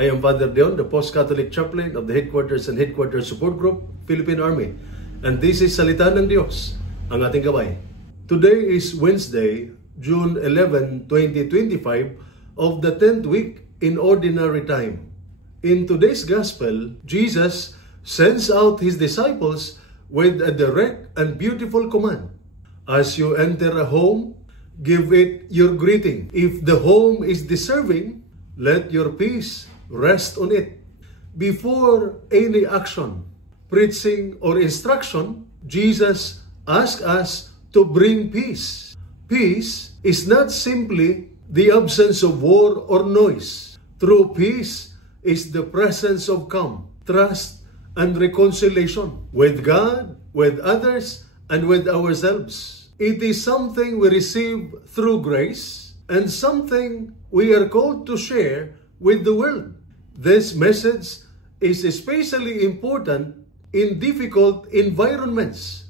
I am Father Dion, the Post-Catholic Chaplain of the Headquarters and Headquarters Support Group, Philippine Army. And this is Salita ng Diyos, ang ating gabay. Today is Wednesday, June 11, 2025, of the 10th week in Ordinary Time. In today's Gospel, Jesus sends out His disciples with a direct and beautiful command. As you enter a home, give it your greeting. If the home is deserving, let your peace rest on it. Before any action, preaching, or instruction, Jesus asks us to bring peace. Peace is not simply the absence of war or noise. True peace is the presence of calm, trust, and reconciliation with God, with others, and with ourselves. It is something we receive through grace and something we are called to share with the world. This message is especially important in difficult environments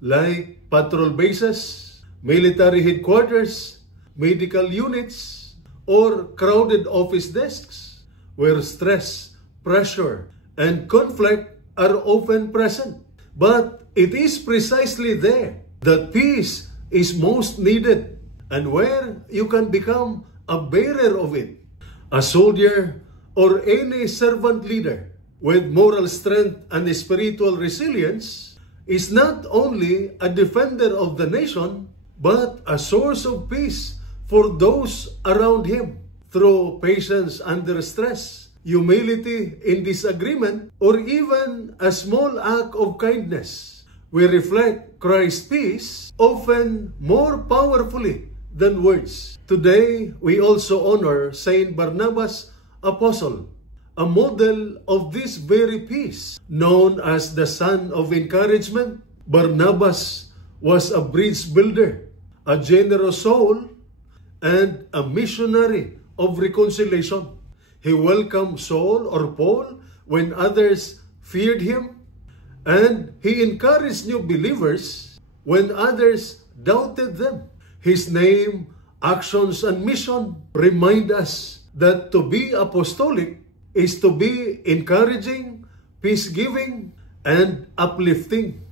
like patrol bases, military headquarters, medical units, or crowded office desks where stress, pressure, and conflict are often present. But it is precisely there that peace is most needed and where you can become a bearer of it. A soldier or any servant leader with moral strength and spiritual resilience is not only a defender of the nation, but a source of peace for those around him through patience under stress, humility in disagreement, or even a small act of kindness. We reflect Christ's peace often more powerfully than words. Today, we also honor Saint Barnabas, Apostle, a model of this very peace. Known as the son of encouragement, Barnabas was a bridge builder, a generous soul, and a missionary of reconciliation. He welcomed Saul or Paul when others feared him, and he encouraged new believers when others doubted them. His name, actions, and mission remind us that to be apostolic is to be encouraging, peace-giving, and uplifting.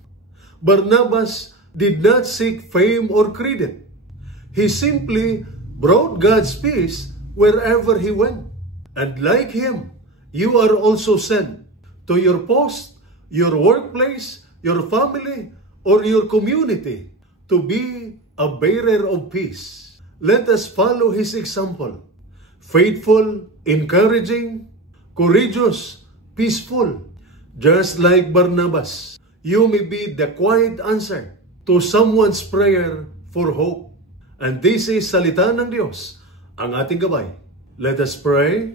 Barnabas did not seek fame or credit. He simply brought God's peace wherever he went. And like him, you are also sent to your post, your workplace, your family, or your community to be a bearer of peace. Let us follow his example. Faithful, encouraging, courageous, peaceful. Just like Barnabas, you may be the quiet answer to someone's prayer for hope. And this is Salita ng Diyos, ang ating gabay. Let us pray.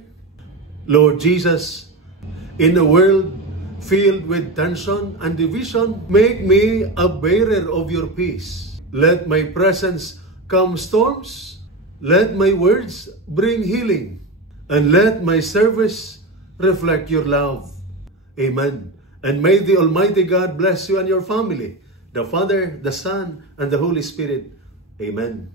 Lord Jesus, in a world filled with tension and division, make me a bearer of your peace. Let my presence calm storms. Let my words bring healing. And let my service reflect your love. Amen. And may the Almighty God bless you and your family, the Father, the Son, and the Holy Spirit. Amen.